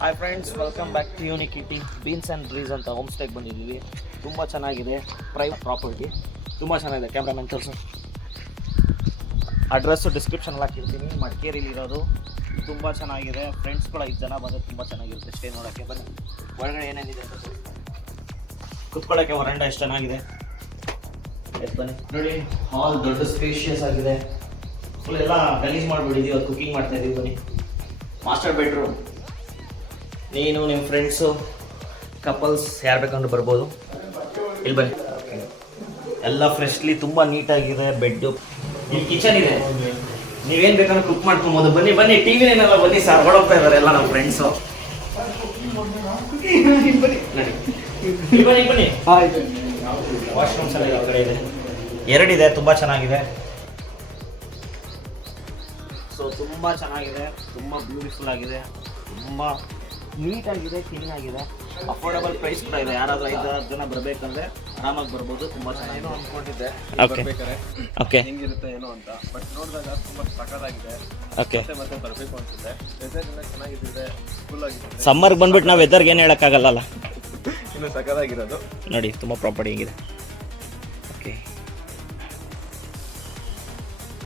Hi friends, welcome back to ಯೂನಿಕಿಟಿ. Beans and breeze ಅಂತ home ಸ್ಟೇಗೆ ಬಂದಿದ್ದೀವಿ. ತುಂಬ ಚೆನ್ನಾಗಿದೆ, ಪ್ರೈವೇಟ್ ಪ್ರಾಪರ್ಟಿ, ತುಂಬ ಚೆನ್ನಾಗಿದೆ. ಕ್ಯಾಮ್ರಾಮನ್ ತೋರಿಸು. ಅಡ್ರೆಸ್ಸು ಡಿಸ್ಕ್ರಿಪ್ಷನಲ್ಲಿ ಹಾಕಿರ್ತೀನಿ. ಮಡಿಕೇರಿಲಿರೋದು ತುಂಬ ಚೆನ್ನಾಗಿದೆ. ಫ್ರೆಂಡ್ಸ್ ಕೂಡ 5 ಜನ ಬಂದರೆ ತುಂಬ ಚೆನ್ನಾಗಿರುತ್ತೆ ಸ್ಟೇ ನೋಡೋಕ್ಕೆ. ಬನ್ನಿ ಒಳಗಡೆ ಏನೇನಿದೆ ಅಂತ ಕುತ್ಕೊಳ್ಳೋಕ್ಕೆ ವರಂಡ ಎಷ್ಟು ಚೆನ್ನಾಗಿದೆ. ಬನ್ನಿ ನೋಡಿ, ಹಾಲ್ ದೊಡ್ಡ ಸ್ಪೇಷಿಯಸ್ ಆಗಿದೆ. ಫುಲ್ ಎಲ್ಲ ಗಲೀಜ್ ಮಾಡಿಬಿಟ್ಟಿದ್ದೀವಿ, ಅದು ಕುಕಿಂಗ್ ಮಾಡ್ತಾ ಇದ್ದೀವಿ. ಬನ್ನಿ, ಮಾಸ್ಟರ್ ಬೆಡ್ರೂಮ್. ನೀನು ನಿಮ್ಮ ಫ್ರೆಂಡ್ಸು ಕಪಲ್ಸ್ ಯಾರು ಬೇಕಂದ್ರೆ ಬರ್ಬೋದು. ಇಲ್ಲಿ ಬನ್ನಿ, ಎಲ್ಲ ಫ್ರೆಶ್ಲಿ ತುಂಬ ನೀಟಾಗಿದೆ. ಬೆಡ್ಡು, ಇಲ್ಲಿ ಕಿಚನ್ ಇದೆ, ನೀವೇನು ಬೇಕಂದ್ರೆ ಕುಕ್ ಮಾಡ್ಕೊಬೋದು. ಬನ್ನಿ ಬನ್ನಿ, ಟಿ ವಿನೇನೆಲ್ಲ ಬನ್ನಿ ಸರ್, ಹೊಡೋಗ್ತಾ ಇದ್ದಾರೆ ಎಲ್ಲ ನಮ್ಮ ಫ್ರೆಂಡ್ಸು. ಬನ್ನಿ ಬನ್ನಿ, ವಾಶ್ರೂಮ್ಸ್ ಎಲ್ಲ ಆ ಕಡೆ ಇದೆ, 2 ಇದೆ, ತುಂಬ ಚೆನ್ನಾಗಿದೆ. ಸೊ ತುಂಬ ಚೆನ್ನಾಗಿದೆ, ತುಂಬ ಬ್ಯೂಟಿಫುಲ್ ಆಗಿದೆ, ತುಂಬ ನೀಟಾಗಿದೆ, ಕ್ಲೀನ್ ಆಗಿದೆ. ಅಫೋರ್ಡಬಲ್ ಪ್ರೈಸ್ ಕೂಡ ಇದೆ. ಯಾರಾದರೂ 5-6 ಜನ ಬರಬೇಕಂದ್ರೆ ಆರಾಮಾಗಿ ಬರ್ಬೋದು. ತುಂಬ ಚೆನ್ನಾಗಿ ಅನ್ಕೊಂಡಿದ್ದೆ ಓಕೆ ಹೆಂಗಿರುತ್ತೆ ಏನೋ ಅಂತ, ಬಟ್ ನೋಡಿದಾಗ ತುಂಬಾ ಸಖತ್ತಾಗಿದೆ. ಓಕೆ, ಮತ್ತೆ ಬರಬೇಕು ಅನ್ಸುತ್ತೆ. ವೆದರ್ ಎಲ್ಲ ಚೆನ್ನಾಗಿದೆ, ಫುಲ್ ಆಗಿದೆ. ಸಮ್ಮರ್ಗೆ ಬಂದ್ಬಿಟ್ಟು ನಾವು ವೆದರ್ಗೆ ಏನು ಹೇಳೋಕ್ಕಾಗಲ್ಲ. ಇನ್ನು ಸಖತ್ತಾಗಿರೋದು ನೋಡಿ ತುಂಬ ಪ್ರಾಪರ್ಟಿ ಹೆಂಗಿದೆ.